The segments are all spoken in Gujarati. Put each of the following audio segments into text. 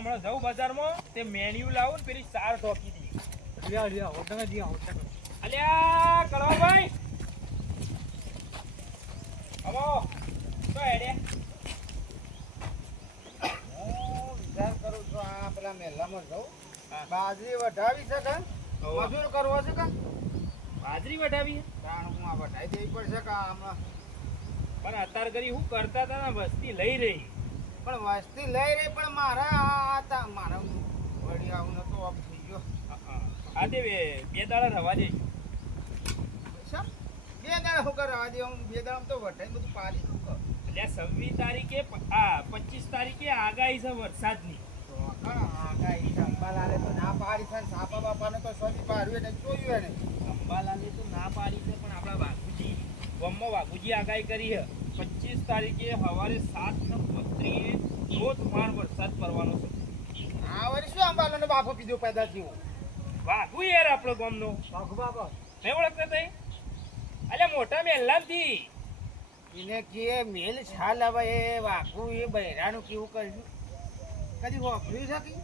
હમણાં જવું બજારમાં તે મેન્યુ લાવું ને પેલી સાર ઠોકી દી અલ્યા કળવાભાઈ હલો તો હેડે હું વિચાર કરું છું આ પેલા મેલામાં જવું બાજરી વઢાવી છે કે મજૂર કરવો છે કે બાજરી વઢાવી કારણ હું આ વઢાઈ દેવી પડશે કે હમણાં પણ અત્યારે કરી હું કરતા હતા ને વસ્તી લઈ રહી પણ વસ્તી લઈ રહી પણ મારા મારા વળી આવું નતો ઓફ થઈ ગયો આ તે બે દાડા રવા દે શા બે દાડા હું કરવા દે હું બે દાડા તો વઢાઈ બધું પાડી દઉં એટલે 26 તારીખે 25 તારીખે આગાહી છે વરસાદની આગાહી અંબાલાલે તો ના પાડી છે સાપા બાપાને તો સોની પાડ્યું એને જોયું એને અંબાલાલે તો ના પાડી છે પણ આપણા વાઘુજી ગામમાં વાઘુજી આગાહી કરી છે 25 તારીખે સવારે 7:32 ધોધમાર વરસાદ પડવાનો છે આ વર્ષે શું અંબાલાનો બાપો પીધો પેદા થયો વાઘુ યાર આપણો ગામનો વાઘુ બાપા નહીં ઓળખતા તઈ અલ્યા મોટા મહેલામથી એને કે મેલ છાલ હવે એ વાઘુ એ બૈરાનું કેવું કર્યું કદી વાપર્યું છે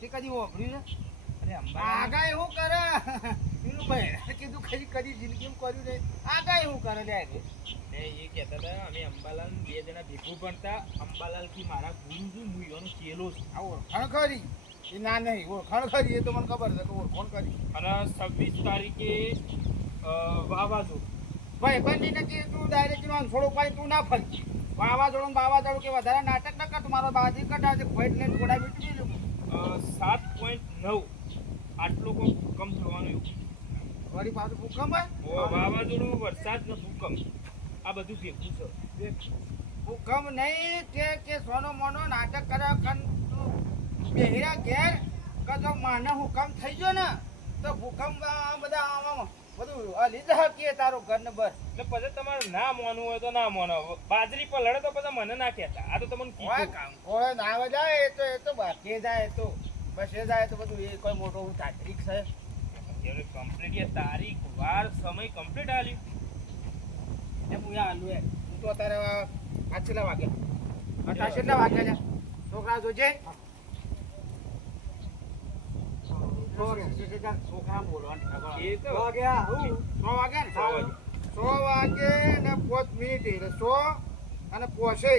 કે કદી વાપર્યું છે અરે અંબા આગાહી શું કરે એનું બૈરા કીધું કદી જિંદગીમાં કર્યું નહીં આગાહી શું કરે લે એ કહેતા હતા અમે અંબાલાલ બે જણા ભેગું ભણતા અંબાલાલથી મારા ગુરુ છું મુયોનો ચેલો છે આ ઓળખાણ ખરી એ ના નહીં ઓળખાણ ખરી એ તો મને ખબર છે કે ઓળખાણ કરી અને 26 તારીખે વાવાઝોડું ભાઈ બંધીને કે તું ડાયરેક્ટ છોડો પાડી તું ના ફરી વાવાઝોડું બાવાઝોડું કે વધારે નાટક ન કર મારો બાજી કટાશે ફાઈટ લઈને થોડા મીટી દીધું 7.9 આટલો કોઈ ભૂકંપ થવાનો એવું વળી પાછું ભૂકંપ હોય વાવાઝોડું વરસાદ ને ભૂકંપ આ બધું ભેગું છે ભૂકંપ નહીં કે સોનો મોનો નાટક કર્યા કન બેહરા ઘેર કે માને હુકમ થઈ ગયો ને તો ભૂકંપ બધા આમાં બધું લીધા કે તારો ઘર ને બર એટલે પછી તમારે ના માનવું હોય તો ના માનો બાજરી પર લડે તો પછી મને ના કહેતા આ તો તમને હોય કામ કોળે ના જાય એ તો બાકી જાય તો બસ એ જાય તો બધું એ કોઈ મોટો તાત્રિક છે કમ્પ્લીટ તારીખ વાર સમય કમ્પ્લીટ આલ્યું એમ હું આલું હું તો અત્યારે આ છેલ્લા વાગ્યા છેલ્લા વાગ્યા છે છોકરા જોજે છોકરા બોલવાનું એ તો વાગ્યા 100 વાગ્યા ને 100 વાગે ને 5 મિનિટ એટલે 100 અને પોસે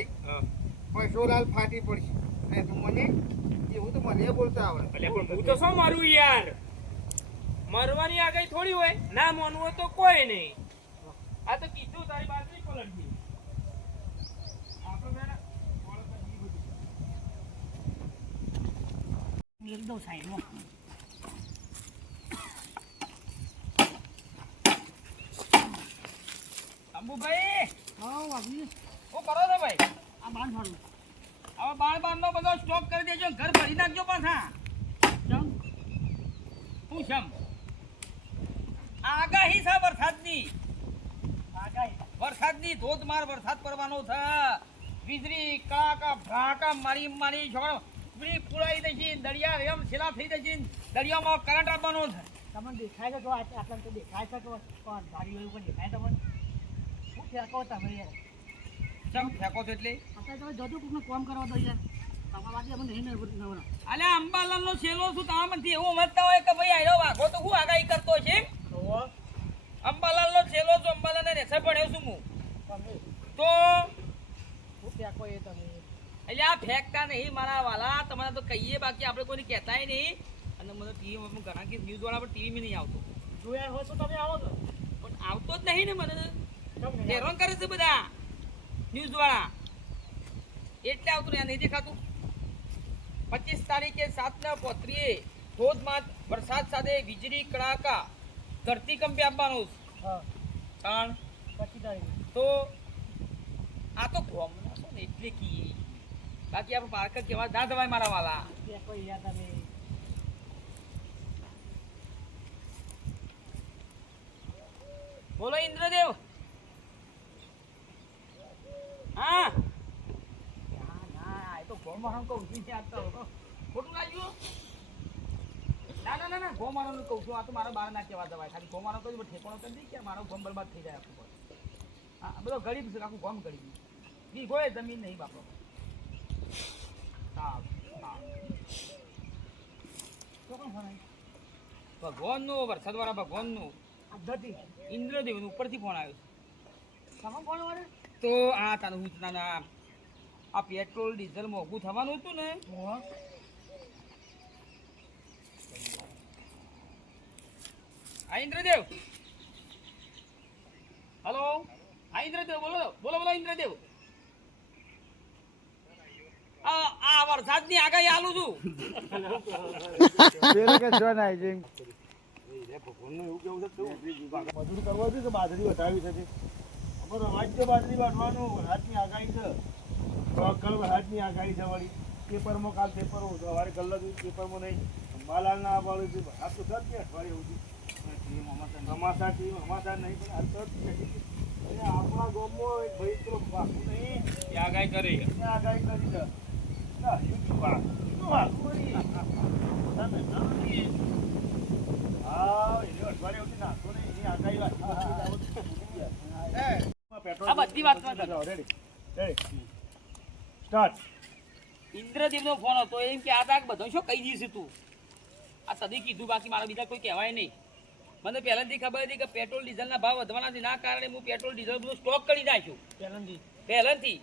પૈસોલાલ ફાટી પડશે ને તું મને એવું તો મને બોલતા આવડે એટલે પણ હું તો શું મારું યાર મરવાની આગાહી થોડી હોય ના માનવું હોય તો કોઈ નહીં આ તો કીધું તારી બાજરી પલટવી આપણે એકદમ સાઈડમાં અંબુભાઈ હા વાગી શું કરો છો ભાઈ આ બાંધ વાળું હવે બાર નો બધો સ્ટોક કરી દેજો ઘર ભરી નાખજો પાછા ચમ શું છમ આગાહી છે વરસાદની ધોધમાર વરસાદ પડવાનો છે વીજળી કડાકા ભડાકા મારી છોકરો વીજળી પુરાઈ દેશે દરિયા એમ છેલ્લા થઈ જશે દરિયામાં કરંટ આપવાનો છે તમને દેખાય છે તો આટલા તો દેખાય છે તો પણ ગાડી હોય પણ દેખાય તમને શું ફેંકો તમે યાર ચમ ફેંકો છો એટલે અત્યારે તમે જતું કોઈકને કોમ કરવા દો યાર તમારા વાગે અમે નહીં નવરા અલ્યા અંબાલાલનો છેલ્લો શું તામાંથી એવું સમજતા હોય કે ભાઈ આયો વાઘો તો હું આગાહી કરતો છે તો અંબાલાલનો છેલ્લો તો અંબાલાલને રેસે ભણ્યો છું હું તો શું ફેંકો એ તમે અલ્યા ફેંકતા નહીં મારા વાલા તમારે તો કહીએ બાકી આપણે કોઈને કહેતાય નહીં અને મને ટીવીમાં ઘણા કે ન્યૂઝ વાળા પણ ટીવી નહીં આવતો જોયા હોય તો તમે આવો તો પણ આવતો જ નહીં ને મને હેરાન કરે છે બધા ન્યૂઝ વાળા એટલે આવતું ને નહીં દેખાતું 25 તારીખે 7:32 ધોધમાર વરસાદ સાથે વીજળી કડાકા ધરતીકંપી આપવાનું હા કારણ 25 તારીખે તો આ તો ગોમના છો ને એટલે કી બાકી આપણે પાર્ક કેવા ના દવાય મારા વાલા ફેંકો યાર તમે બોલો ઇન્દ્રદેવ. હા ના એ તો ગોમારાનું કહું છું ત્યાં તો ખોટું લાગ્યું. ના ગોમારાનું કહું છું. આ તો મારા બાર ના કહેવા દવાય ખાલી ગોમારો કહું છું ઠેકોણો કરી દઈ કે મારો ગોમ બરબાદ થઈ જાય આખું. હા બધો ગરીબ છે આખું ગોમ ગરીબ બી કોઈ જમીન નહીં બાપો. હા હા તો કોણ ફોન આવ્યો? ભગવાનનું વરસાદ વાળા ભગવાનનું આ ધરતી ઇન્દ્રદેવનું ઉપરથી ફોન આવ્યો છે. તમે કોણ વાળે? તો આ તારું હું તારા આ પેટ્રોલ ડીઝલ મોંઘું થવાનું હતું ને આ ઇન્દ્રદેવ. હલો આ ઇન્દ્રદેવ બોલો બોલો બોલો ઇન્દ્રદેવ. આ વરસાદની આગાહી આલું છું. પેલો કે જો ના આવી મજૂર કરવા છે કે બાજરી વટાવી છે અમારો રાજ્ય બાજરી વાટવાનું વરસાદની આગાહી છે કલ વરસાદની આગાહી છે વળી પેપરમાં કાલ પેપર સવારે કલાક પેપરમાં નહીં અંબાલાલ ના આવવાનું છે વરસાદ તો સર કે અઠવાડિયે સુધી અમાસા ટીમ અમાસા નહીં પણ આ સર આપણા ગામમાં એક ભાઈ પેલો બાપુ નહીં એ આગાહી કરી છે. એને આગાહી કરી છે શું વાકું નહીં તમે નથી હા એ અઠવાડિયે સુધી નાખો ને એની આગાહી આ બધી વાત ન કર. રેડી રેડી સ્ટાર્ટ ઇન્દ્રદેવનો ફોન હતો એમ કે આ તાક બધો શું કહી દઈશ તું. આ સદી કીધું બાકી મારા બીજા કોઈ કહેવાય નહીં. મને પહેલાથી ખબર હતી કે પેટ્રોલ ડીઝલના ભાવ વધવાના છે ના કારણે હું પેટ્રોલ ડીઝલ બધું સ્ટોક કરી નાખ્યું પહેલાથી.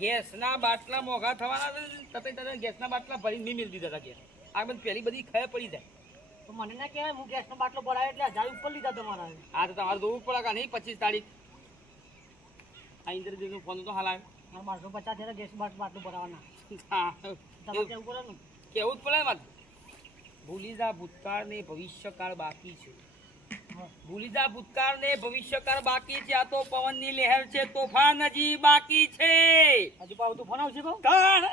ગેસના બાટલા મોંઘા થવાના તથા ગેસના બાટલા ભરીને નહીં મિલતી હતા ગેસ. આ બધી પહેલી બધી ખબર પડી જાય. તો મને ના કહેવાય હું ગેસનો બાટલો ભરાય એટલે 1000 ઉપર લીધા તમારા. આ તો તમારે જોવું પડે કે નહીં 25 તારીખ. આ ઇન્દ્રદેવનો ફોન તો હાલ આવ્યો. મારા 1250 થયેલા ગેસ બાટલો ભરાવાના. હા તમારે કેવું પડે ને? કેવું જ પડે વાત. ભૂલી જા ભૂતકાળ ને ભવિષ્યકાળ બાકી છે. ભૂલી જા ભૂતકાળ ને ભવિષ્યકાળ બાકી છે. આ તો પવનની લહેર છે, તોફાન હજી બાકી છે. હજુ પાછું તું ફોન આવશે કહું? તાણ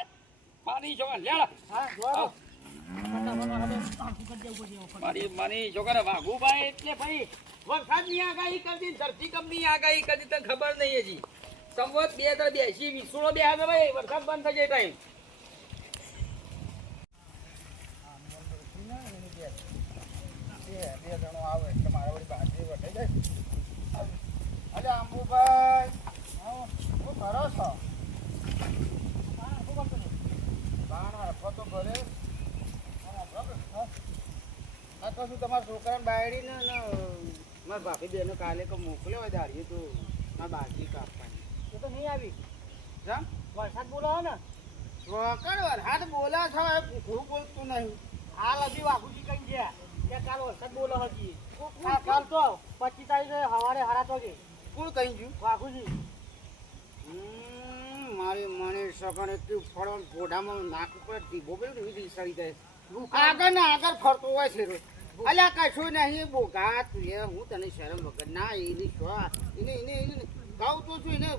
મારી છોકરા લેડા હા જોવા દો. ફટાફટ હવે આખું કરી દેવું પડશે હવે. મારી છોકરા વાઘુભાઈ એટલે ભાઈ વરસાદની આગાહી કરી ધરતીકંપની આગાહી કરી તને ખબર નહીં હજી. સંવત 2082 વિસુણો 2000 ભાઈ વરસાદ બંધ થઈ જાય ટાઈમ. બે જણો આવે એટલે મારા વળી બાજરી વટાઈ જાય. અલે અંબુભાઈ શું કરો છો? બાણ હરખો તો ભરે આ તો શું તમારા છોકરાને બાયડીને ને મારા ભાભી બેનો કાલે તો મોકલ્યો હોય દાડીએ તો મારા બાજરી કાપવાની. એ તો નહીં આવી. જામ વરસાદ બોલાવો ને વકર વરસાદ બોલા છો ભૂખું બોલતું નહીં. હાલ હજી વાઘુજી કઈ ગયા કે કાલ વરસાદ બોલો હજી. કાલ તો 25 તારીખે સવારે 7 વાગે કોણ કહી ગયું? વાઘુજી. મારી મને સગન એટલું ફળો ઘોડામાં નાક ઉપર ઢીબો પેલું એવી સડી જાય. આગળ ને આગળ ફરતો હોય છે રોજ. અલ્યા કશું નહીં બોગા તું એ હું તને શરમ વગર ના એની એને ગાઉ તો છું એને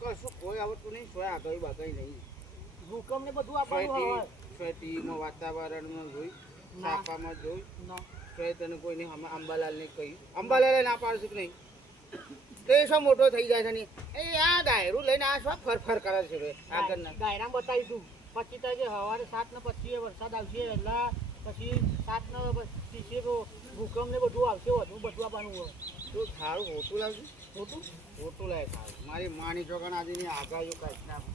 કશું કોઈ આવડતું નહીં સોય આગળ બગાઈ નહીં. ભૂકંપ ને બધું આપવાનું હોય. ટીવીમાં વાતાવરણમાં જોઈ છાપામાં જોઈ તો તને કોઈને અંબાલાલને કહ્યું અંબાલાલે ના પાડશું કે નહીં તો એ શું મોટો થઈ જાય છે ને એ આ ડાયરું લઈને આ શું ફરફર કરે છે આગળના ડાયરામાં બતાવીશું 25 તારીખે સવારે 7:25 વરસાદ આવશે એટલે પછી 7:30 ભૂકંપ ને બધું આવશે બધું આપવાનું હોય. તો સારું હોટું લાવજો હોટું લાવે સારું મારી માની ચોકન આજની આગાહીઓ કાઢી નાખું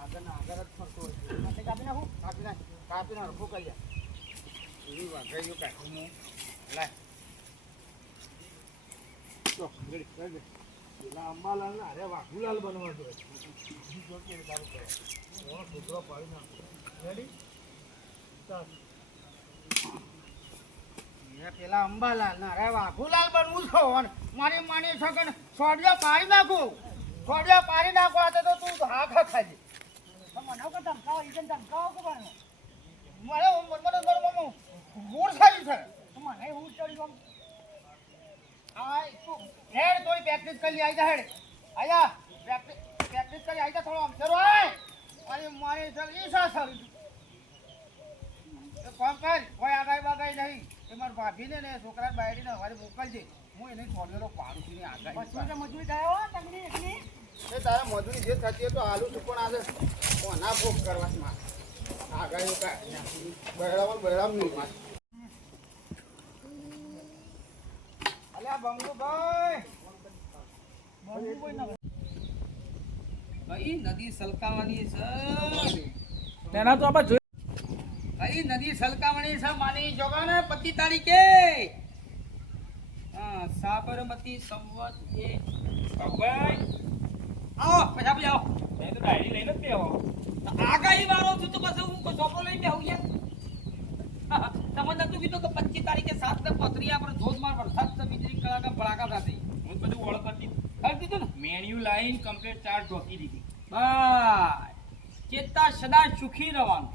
આગળના આગળ જ ફરતો હોય છે. કાપી નાખું કાપી નાખ રખો કરી એવી વાઘાઈઓ કાઢી લાય તો રેડી રેડી પેલા અંબાલાલ ના અરે વાઘુલાલ બનવા જોઈએ છોકરો પાડી નાખો રેડી પેલા અંબાલાલ ના રે વાઘુલાલ બનવું છો મારી માની છોકન છોડિયા પાડી નાખું છોડિયા પાડી નાખો આ તો તું હા ખા ખાજે મનાવ કે ધમકાવો ઈ ધમકાવો કે મને મૂળ સારી છે મને હું ચડી ગમ આ તું હેડ તોય પ્રેક્ટિસ કરી આવી જા હેડ આયા પ્રેક્ટિસ કરી આવી જા થોડો આમ ચલો આય અરે મારી સર ઈ સા સર એ કોમ કર કોઈ આગાઈ બાગાઈ નહીં એ મારા ભાભીને ને છોકરા બાયડીને હવારે મોકલજે હું એને છોડેલો પાડું છું ને આગળ મજૂરી થયો તમની એકની એ તારા મજૂરી જે થતી હોય તો આલુ છું પણ આજે કોના ભોગ કરવા છે મારે આગળ બહેરામ નહીં અલ્યા બંગુભાઈ ભાઈ નદી સલકાવાની છે એના તો આપણે ભાઈ નદી સલકાવાની છે માની જોગાને 25 તારીખે હા સાબરમતી સંવત એ ભાઈ આવો પછી આપણે આવો એ તો ડાયરી લઈને જ બેહો આગાહી વાળો છું તો પછી હું ચોપડો લઈને બેહું યાર તમને નતું કીધું કે 25 તારીખે 7 ને 35 આપણે ધોધમાર વરસાદ છે વીજળી કડાકા ભડાકા સાથે હું બધું ઓળખ કરી દીધું ને મેન્યુ લાઈન કમ્પ્લીટ ચાર્જ ઢોકી દીધી બાય ચેતા સદા સુખી રહેવાનું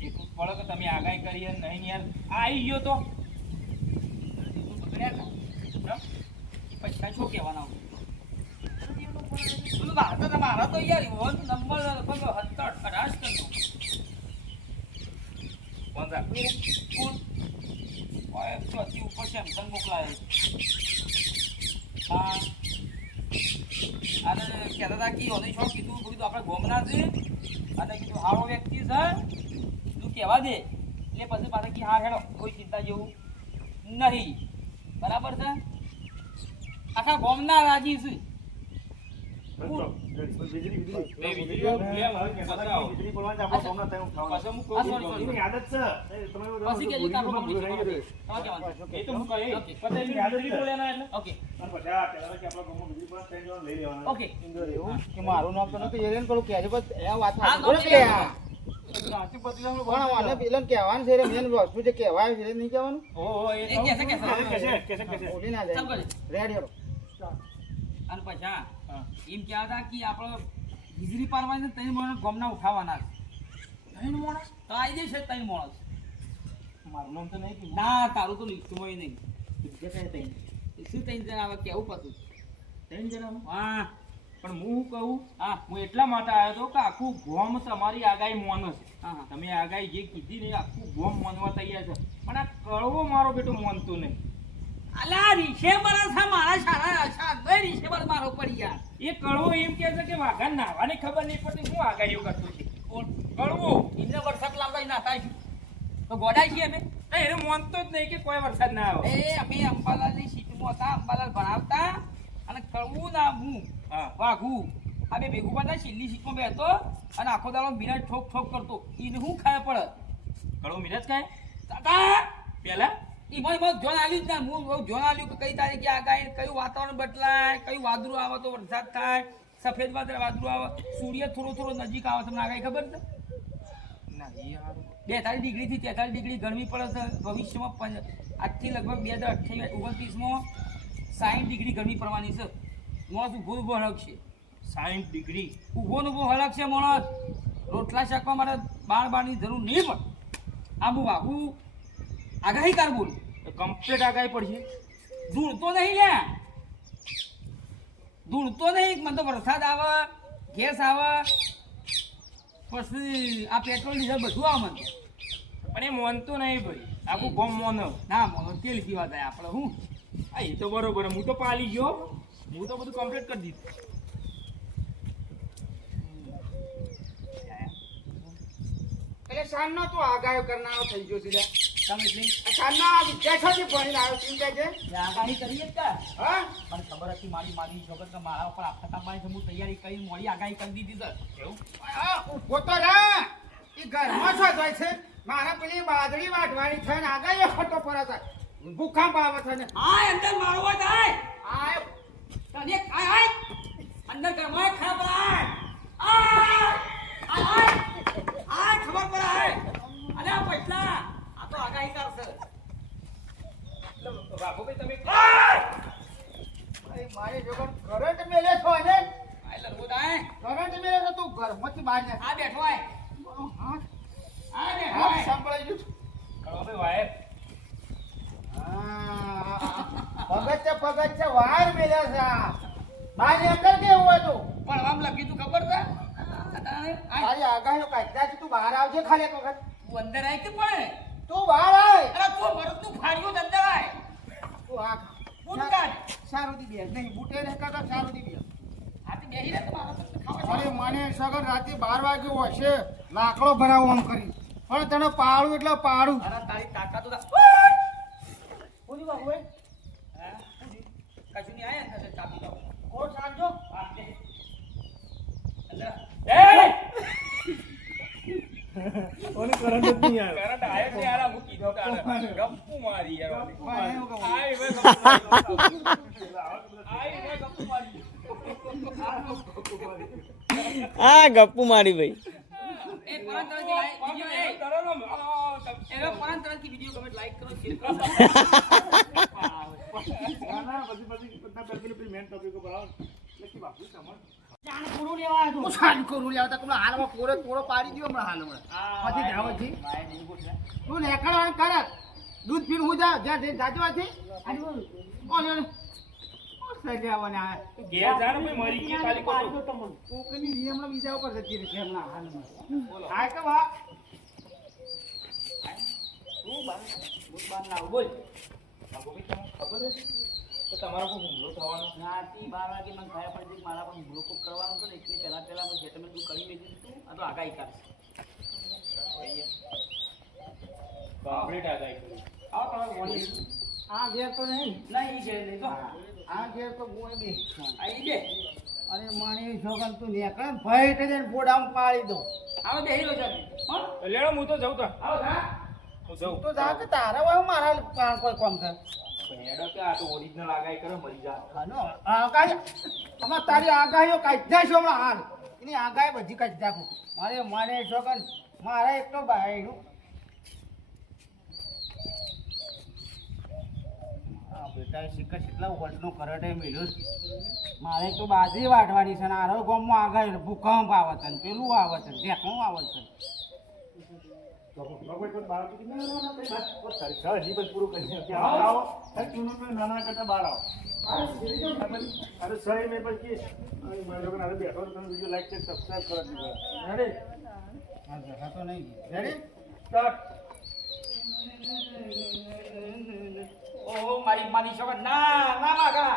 એક પડો કે તમે આગાહી કરી અને નહીં યાર આ આવી ગયો તો પૈસા શું કહેવાના મારા તો યાર એવો નંબર 17 18 કરનો કોણ રાખે કોણ ઓય ચોથી ઉપર સેમસંગ મોકલાયો હા અને કહેતા હતા કે ઓને શું કીધું આપણે ગોમના છે અને કીધું હારો વ્યક્તિ છે તું કહેવા દે એટલે પછી પાછા કે હા હેડો કોઈ ચિંતા જેવું નહીં બરાબર છે આખા ગોમના રાજી છે મારું નામ તો નથી એરેન કરું કે વાત પેલા કહેવાનું છે મેન વસ્તુ જે કહેવાય છે નહીં કહેવાનું બોલી ના જાય રેડી હરો અને પછી એમ કહેવા હતા કે આપણે વીજળી પાડવાની ત્રણ માણસ ગમના ઉઠાવવાના ત્રણ માણસ તો આવી જશે ત્રણ માણસ મારું નામ તો નહીં ના તારું તો લિસ્ટમાં નહીં શું ત્રણ જણા આવે કેવું પાછું 3 જણા હા પણ હું કહું હા હું એટલા માટે આવ્યો હતો કે આખું ગોમ તમારી આગાહી મોન છે હા તમે આગાહી જે કીધી ને આખું ગોમ માનવા તૈયાર છે પણ આ કળવો મારો બેટો માનતો નહીં અલા રીશે બરસા મારા સારા સાદો રીશે બર મારો પડી યાર એ કળવો એમ કહે છે કે વાઘા નાવાની ખબર નહીં પડતી હું આગાહીઓ કરતો છે કળવો ઇન્દ્ર વરસાદ લાવતા ના થાય તો ગોડાઈ છીએ અમે એને માનતો જ નહીં કે કોઈ વરસાદ ના આવે એ અમે અંબાલાલની સીટમાં હતા અંબાલાલ ભણાવતા અને કળવું ના હું હા વાઘું આ બે ભેગું બધા છેલ્લી સીટમાં બેસતો અને આખો દાડો મીરા ઠોક ઠોક કરતો એને હું ખાય પડે કળવો મિરાજ કાય કાકા પેલા એમાં જોન આવ્યું જ ના હું જોન આવ્યું કે કઈ તારીખે આગાહી કયું વાતાવરણ બદલાય કયું વાદળું આવે તો વરસાદ થાય સફેદ વાદળું આવે સૂર્ય થોડો થોડો નજીક આવે તમને આગાહી ખબર છે ના એ હારું 42 ડિગ્રીથી 43 ડિગ્રી ગરમી પડે છે ભવિષ્યમાં આજથી લગભગ 2028-29માં 60 ડિગ્રી ગરમી પડવાની છે માણસ ઊભો ઊભો હળગશે 60 ડિગ્રી ઊભો ઊભો હળગશે માણસ રોટલા શાકવા મારે બારની જરૂર નહીં પડે આ હું વાઘું આગાહીકાર બોલું તો કમ્પ્લીટ આગાહી પડશે ધૂળતો નહીં લે ધૂળતો નહીં મને તો વરસાદ આવે ગેસ આવે પછી આ પેટ્રોલ ડીઝલ બધું આવે મને પણ એ માનતો નહીં ભાઈ આખું ગોમ મોનો ના મને તેલ પીવા થાય આપણે હું હા એ તો બરોબર હું તો પાલી ગયો હું તો બધું કમ્પ્લીટ કરી દીધું એટલે સાંજનો તું આગાહી કરનારો થઈ ગયો છે તમે એટલે સાંજનો આ વિદ્યાર્થીઓ ભણીને આવ્યો શું કહે છે આગાહી કરીએ જ કા હા મને ખબર હતી મારી છોકર કે મારા ઉપર આફત આપવાની છે હું તૈયારી કરી મોડી આગાહી કરી દીધી સર એવું આ ઉભો તો રા એ ઘરમાં શું થાય છે મારા પેલી બાજરી વાટવાની છે ને આગાહી ખોટો પડે છે ભૂકંપ આવે છે ને હાય અંદર મારવો થાય આ તને આય આય અંદર ઘરમાં ખબર આય આય આય આય ખબર પડે આય અલે પછલા આ તો આગાહી કરશે બાબુભાઈ તમે મારી જોગર કરંટ મેલે છો ને આય લરગોદ આય કરંટ મેલે તો તું ઘરમાંથી બહાર ને આ બેઠો આય હાથ આ બેઠો હાથ આય સંભળાઈ ગયું કળવાભાઈ વાયર પગત છે વાર મેલે છે મારી અંદર કેવું હોય તું પણ આમ લખી તું ખબર છે આય તારી આગાહીઓ કાઢ્યા છે તું બહાર આવજે ખાલી એક વખત તું અંદર આય કે પડે તું બહાર આય અરે તું ભરતનું ફાડ્યું જ અંદર આય. તું આ બૂટ કાઢ. સારુદી બે નહીં બૂટે ને કાકા સારુદી બે હાથે બેહી રહે તો મારો તો ખાવા અરે મને સગન રાતે 12 વાગ્યો હશે લાકડો ભરાવો આમ કરી પણ તને પાડું એટલે પાડું અરે તારી તાકાત તો કોની બાબુ એ હા કશું નહીં આયા અંદર ચાપી દો. કોટ સાંજો હા દે. અલ્લા ઓને કરંટ જ નહીં આવ્યો. કરંટ આયો છે યાર, મૂકી દો તારે. ગપ્પુ મારી યાર. ભાઈ એવું કહું આય વે ગપ્પુ મારી. આય વે ગપ્પુ મારી. આ ગપ્પુ મારી ભાઈ. એ પરંતરથી લાઈક વિડિયો એ તરત આમ, એનો પરંતરથી વિડિયો ગમે લાઈક કરો શેર કરો. ના, ના, પછી બધા પેલી મેન ટોપિક ઉપર આવો ને. લખી બાપુ સમજ. જાણ પૂરું લેવા દો. હું સારી કરું લેવા તા હમણાં હાલમાં કોરો પાડી દો હમણાં હાલમાં પછી જાવથી ભાઈ નહીં બોલતા. તું નેકળવાનું કર દૂધ પીને હું જા જ્યાં જઈને જાજો આથી ઓલે સજાવાને આ ઘેર જા ને ભાઈ, મરી ગઈ ખાલી ખોટું. કોકની નિયમના બીજા ઉપર જતી રહેશે હમણાં હાલમાં આ કે બા તું બાર બાર ના બોલ. બાપુ ભાઈ તમને ખબર છે તો તમારો કોઈ હુમલો થવાનો રાતી 12 વાગે મને ખબર પડી કે મારા પર હુમલો ખૂબ કરવાનો હતો ને એટલે પહેલા હું જે તમે તું કરી મેલી તું આ તો આગાહી કર. કમ્પ્લીટ આગાહી કરી. આવો તમારો બોલી. આ ઘેર તો નહીં નહીં ઈ ઘેર નહીં તો આ ઘેર તો હું બે આઈ દે. અને માણી છોકન તું નેકળ ભાઈ તે બોડામ પાડી દો આવો બેહી લો જલ્દી. હો લેડો હું તો જઉં તો. આવો જા. હું જઉં. તો જા કે તારા વાવ મારા કામ કોઈ કામ કર હેડો કે આ તો ઓરિજિનલ આગાહી કરે, મરી જા. હાનો આગાહી આમાં તારી આગાહીઓ કાઢી છે હમણાં હાલ એની આગાહી બધી કાઢી નાખું મારે છોકન મારા એક તો ભાઈનું બેટા શીખર કેટલા વર્ષનો કરંટ મળ્યો છે. મારે તો બાજરી વાટવાની છે ને આરો ગામમાં આગળ ભૂકંપ આવે છે ને પેલું આવે છે ઢેકણું આવે છે હજી પણ પૂરું કરી નાખ્યું. આવો, નાના કરતા બહાર આવો. અરે સહી મેં પછી મારા લોકોને હવે બેઠો તો તમે વિડીયો લાઈક કરી સબસ્ક્રાઈબ કરો દીધો. રેડી? હા જગા તો નહીં રેડી સ્ટાર્ટ. ઓહો મારી માની શકો ના ના વાગા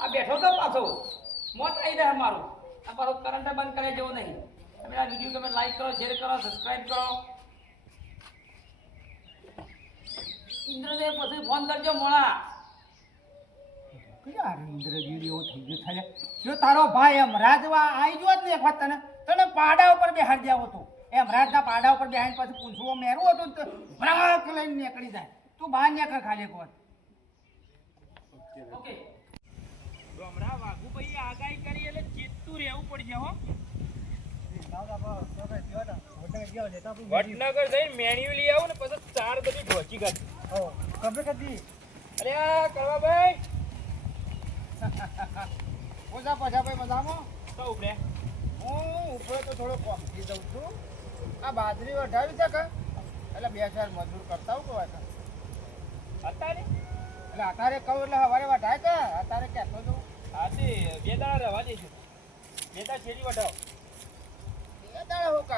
આ બેઠો તો પાછો મોત આવી જાય મારું આ પાછો કરંટ બંધ કરે જેવો નહીં. તમે આ વિડીયો તમે લાઈક કરો શેર કરો સબસ્ક્રાઇબ કરો. ઇન્દ્રદેવ પછી ફોન કરજો મોણા. યાર ઇન્દ્રજીવ એવો થઈ ગયો થાય જો તારો ભાઈ એમ રાજવા આવી ગયો જ ને એક વખત તને પાડા ઉપર બેહાડી દેવો હતો એમ રાજના પાડા ઉપર બેહાડીને પછી પૂંછવો મેરવો હતો ને તો ભરાક લઈને નીકળી જાય તું બહાર નીકળ ખાલી એક વખત ઓકે હમણાં વાઘુભાઈ આગાહી કરી એટલે ચેતતું રહેવું પડશે હો. વડનગર જઈને મેન્યુ લઈ આવું ને પછી 4 બધી ઢોચી કાઢી. અરે આ કરવા ભાઈ ઓછા પાછા ભાઈ મજામાં તો ઉપડે. હું ઉપર તો થોડો કોમથી જઉં છું આ બાજરી વઢાવી છે કે એટલે 2-4 મજૂર કરતા હું કહેવાય અત્યારે એટલે અત્યારે કહું એટલે સવારે વઢાય કે અત્યારે કહેતો છું આજે 2 દાડા રહેવા દઈશું. 2 દાડા શેરી વટાવો.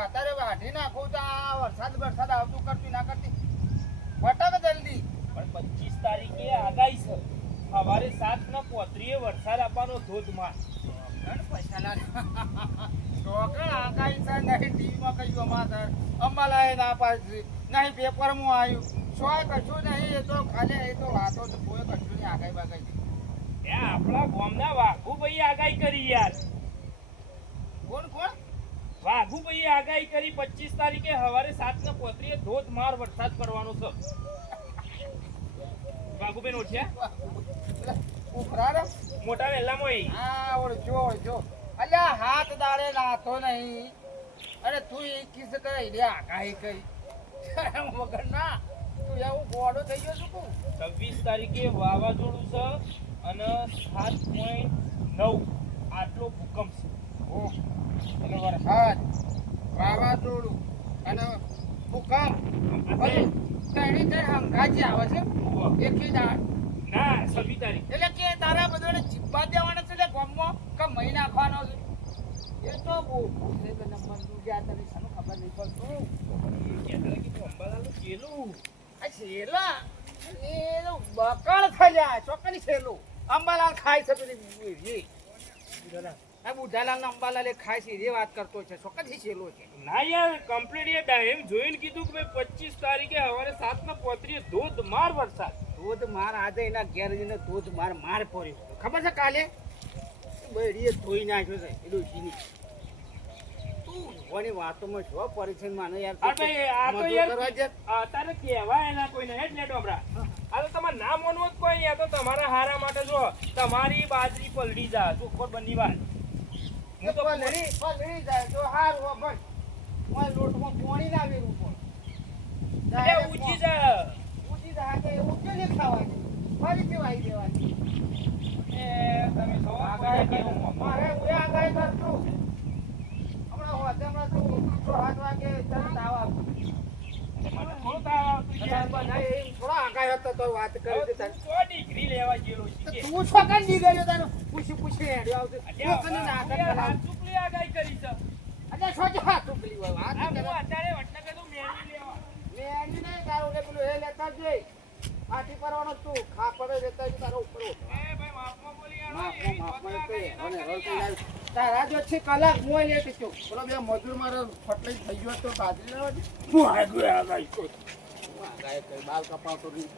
અત્યારે વાઢી નાખું તો આ વરસાદ આવતું કરતી ના કરતી વટા કે જલ્દી પણ 25 તારીખે આગાહી છે. સવારે 7:35 વરસાદ આપવાનો ધોધમાર. પૈસા ના છોકરા આગાહી છે નહીં ટીવીમાં કહ્યું અમારે અંબાલાએ ના પાડી નહીં પેપરમાં આવ્યું સોય કશું નહીં એ તો ખાલી એ તો વાતો છે કોઈ કશું નહીં આગાહી બાગાહી એ આપણા ગામના વાઘુભાઈ આગાહી કરી યાર. કોણ વાઘુભાઈ આગાહી કરી 25 તારીખે સવારે 7:35 ધોધમાર વરસાદ પડવાનો છે. વાઘુભાઈ ઓળખ્યા? ઉખરાડો મોટા વેલામાં હા ઓળખ્યો અલ્યા હાથ દાડે નાતો નહીં અરે તું એ કિસ કઈ રે આગાહી કઈ વગર ના તું એવું ગોડો થઈ ગયો છું તું 26 તારીખે વાવાઝોડું છે અને 7.9 આટલો ભૂકંપ છે. ઓહ એટલે વરસાદ વાવાઝોડું અને ભૂકંપ બધું ત્રણેય હંગાજી આવે છે એકી દાડ ના 26 તારીખ એટલે કે તારા બધાને જીબ્બા દેવાના છે એટલે ગામમાં કે મહી નાખવાનો છે એ તો બહુ છે કે નંબર નું ગયા તને શાનું ખબર નહીં પડતું કેતરા કીધું અંબાલાલનું કેલું આ શેલા એ તો બકળ થયા ચોકડી શેલું અંબાલાલ ખાય છે પેલી આ બુઢાલાલ અંબાલાલ ખાય છે એ વાત કરતો છે ચોકડી શેલો છે ના યાર કમ્પ્લીટ એ ટાઈમ જોઈને કીધું કે ભાઈ 25 તારીખે સવારે 7 ના પોતરીએ ધોધમાર વરસાદ. ધોધ માર આજે એના ઘેર જઈને ધોધ માર પડ્યો ખબર છે કાલે બૈડીએ ધોઈ નાખ્યો છે એ ડોશીની તું કોની વાતોમાં છો પરેશાન માને યાર અરે ભાઈ આ તો મજૂર કરવા યાર તારે કહેવાય એના કોઈને એટલે ડોબરા આ તો તમારે ના માનવું જ કોઈ નહીં. આ તો તમારા હારા માટે જો તમારી બાજરી પલડી જા ચોખ્ખો બંધી વાત. હું તો પલળી જાય તો હારું હો બસ ઓય લોટમાં પાણી લાવેલું પણ એટલે ઊંચી જા. ઊંચી જાય કે એવું કે નહીં ખાવાની ફરી કેવાય દેવાની એ તમે જો આગાહી કેવું મારે હું આગાહી કરતું હમણાં હોતેમાં તો 7 વાગે તરત આવા થોડું તાવ આવતું છે. થોડા આગાહી હતો તો વાત કરી હવે દે તું 100 ડિગ્રી લેવા ગયેલો છે કે તું છોકન દી ગયો તારો પૂછી હેડ્યો આવતો છોકનને નાટક યાર, કરાવ આ ચૂકલી આગાહી કરી છે. અરે છોજ હાથ ઉપલી હોય વાત આ હું કરે અત્યારે વટનગર નું મેળવી લેવા. મે આની નહીં તારો લે પેલું એ લેતા જઈ પાટી પરવાનો તું ખા પડે લેતા જ તારો ઉપર ઉઠ. એ ભાઈ માફમાં બોલી આવો. માફમાં તો અને રોલ કઈ લાવ તારા જો છે કલાક મોય લેટ છો બરો બે મજૂર મારો ફટલાઈ થઈ ગયો તો બાજરી લેવા દે હું આગાહી કઈ બાલ કપાવતો નહીં